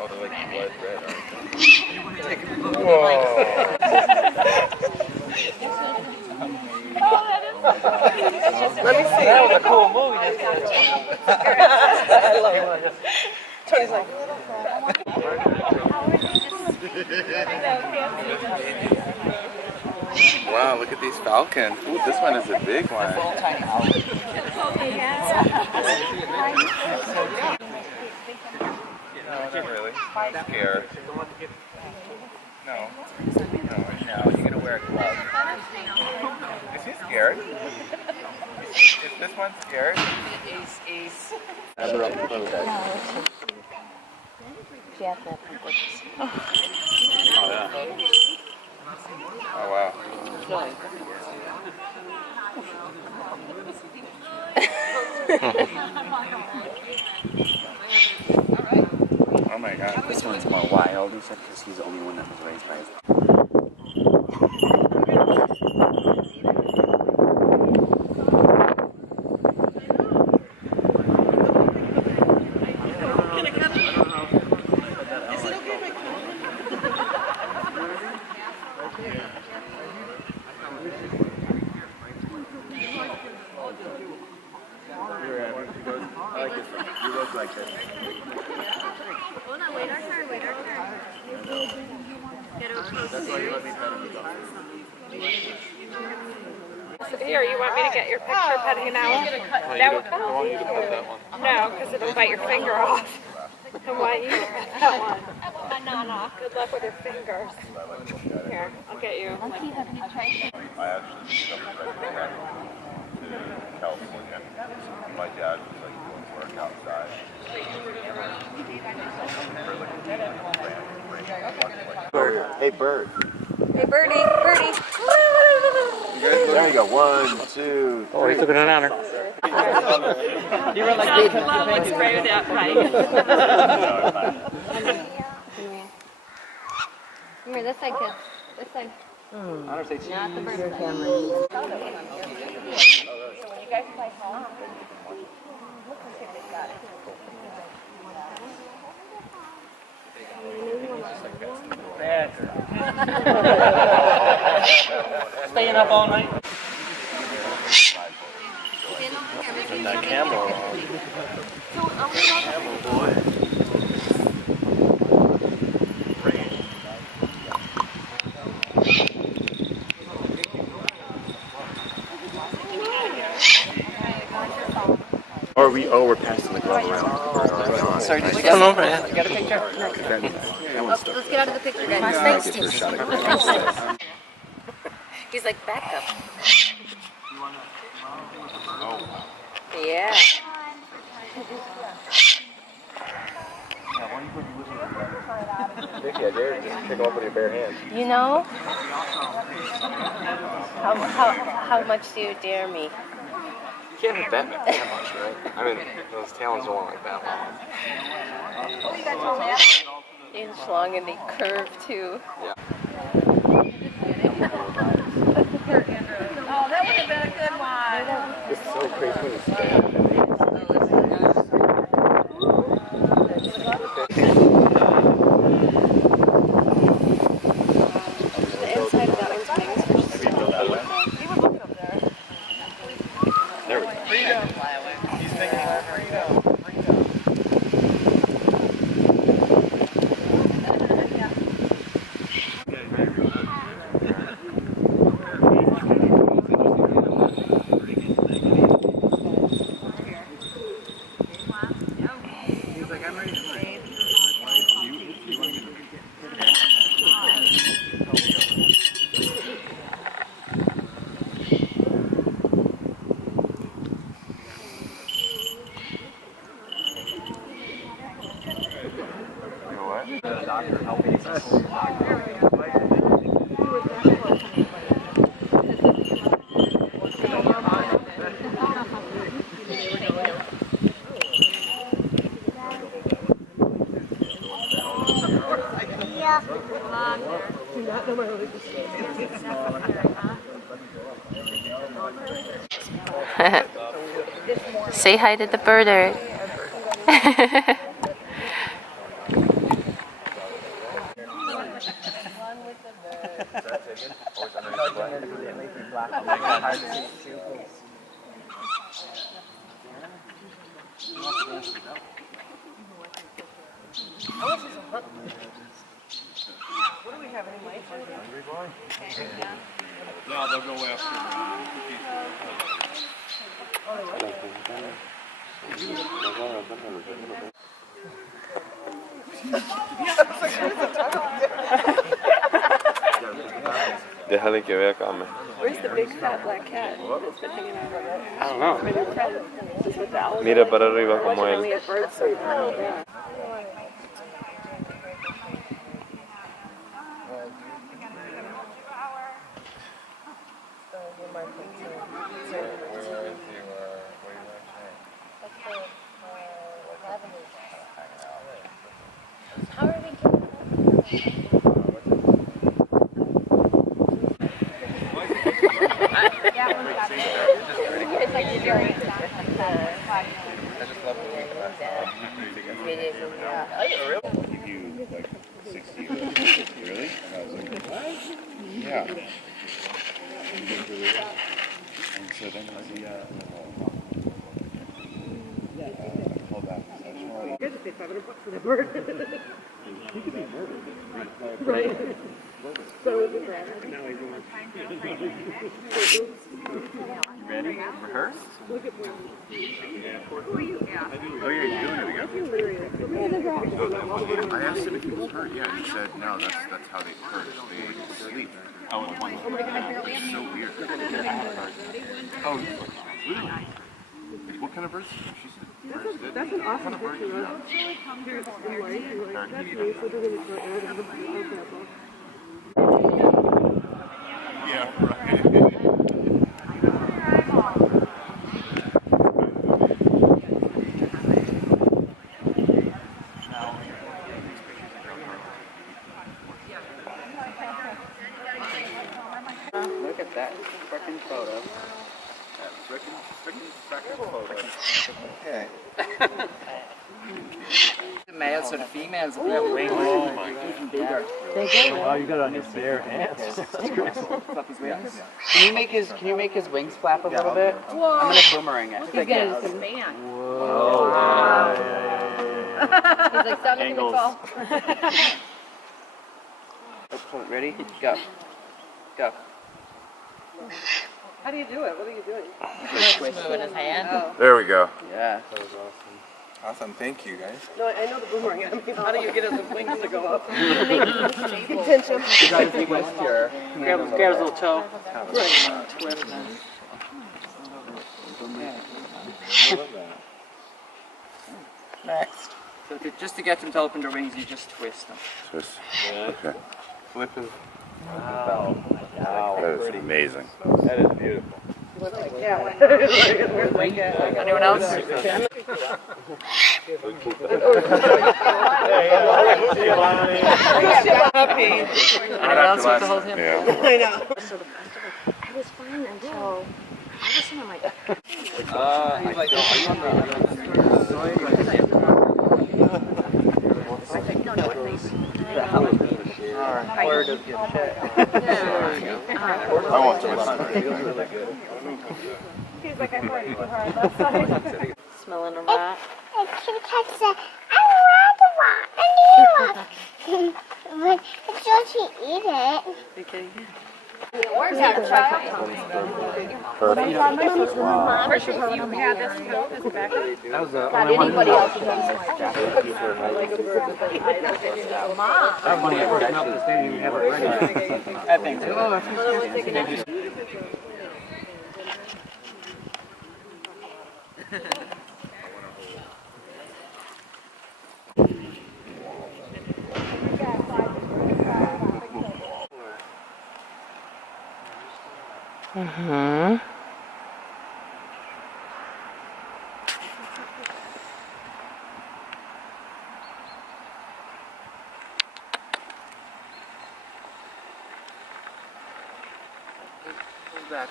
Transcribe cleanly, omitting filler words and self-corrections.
Oh, they're like blood red, aren't they? Let me see. That was a cool movie. I love it. Tony's like, wow, look at these falcons. Ooh, this one is a big one. No, not really. Scared. No. No, you're gonna wear a glove. Is he scared? Is this one scared? Ace. Never up close. Oh wow. Oh my god. This one's more wild, he said, because he's the only one that was raised by his. You look like this. Hold on, wait our turn. That's why you let me pet him. Here, you want me to get your picture petting now? That would, I want you to pet that one. no, because it'll bite your finger off. And why you pet that one? Good luck with your fingers. Here, I'll get you. I actually jumped right back to California. My dad was like doing work outside. Hey, bird. Hey, Birdie. There you go. 1, 2, 3. oh, he took it an honor. You run like Dave. Looks great with that fight. Come here, this side, kids. This side. Honor say cheese. Not the bird side. So when you guys play home, look and see if they've got it. Staying up all night. That camel. Camel boy. We're passing the glove around. Sorry, did you get over? You got a picture? Let's get out of the picture, guys. He's like, back up. Yeah. Vicky, I dare you just pick them up with your bare hands. You know? How much do you dare me? You can't hit that much, right? I mean, those talons don't want like that long. Inch long and they curve too. Yeah. Oh, that would have been a good one. It's so crazy when you stand. The inside of that one's wings are just Maybe go that way. There we go. Freedom. He's thinking freedom. Say hi to the birder. No, they'll go after. Déjale que vea acá, Where's the big fat black cat that's been hanging out around? I don't know. My new friend is with the owls. Mira para arriba como Only él. a bird so yeah. Give you like 60 of those. Really? And I was like, what? Yeah. And so then I was like, I called back. I just want Good to pay $500 for the bird. he could be murdered. Right. So is it Brad? Ready? Rehearse? Look at Brad. Oh yeah, you're doing it again. I asked him if he was hurt. Yeah, he said no. That's how they hurt. They sleep. Oh, it's one. It's so weird. Oh, really? What kind of birds? She said. That's an awesome picture. Here's in white. That's me. So they're going to throw air out of that book. Yeah, right. Look at that frickin' photo. Okay. The males or the females of the wings. Oh my god. Even bigger. Wow, you got it on your bare hands. That's great. Flap his wings. Can you make his wings flap a little bit? Whoa. I'm gonna boomerang it. He's gonna just man. Whoa. He's like, something's gonna fall. Ready? Go. Go. How do you do it? What are you doing? He's moving his hand. Oh. There we go. Yeah. Awesome. Thank you, guys. No, I know the boomerang. I mean, how do you get his wings to go up? You Pinch him. You gotta twist your. Grab his little toe. Twist. Next. So just to get them to open their wings, you just twist them. Just, okay. Flip his. Wow. That is amazing. That is beautiful. Anyone else? Anyone else with to hold him? Yeah. I know. I was fine until all of a sudden I'm like, I want to. He's like, I heard too hard last time. smelling a rat. But it's just to eat it. Where's that child? That was the Not anybody else who knows. That money I worked up to stay and have it ready. I think so. Mm-hmm. Back.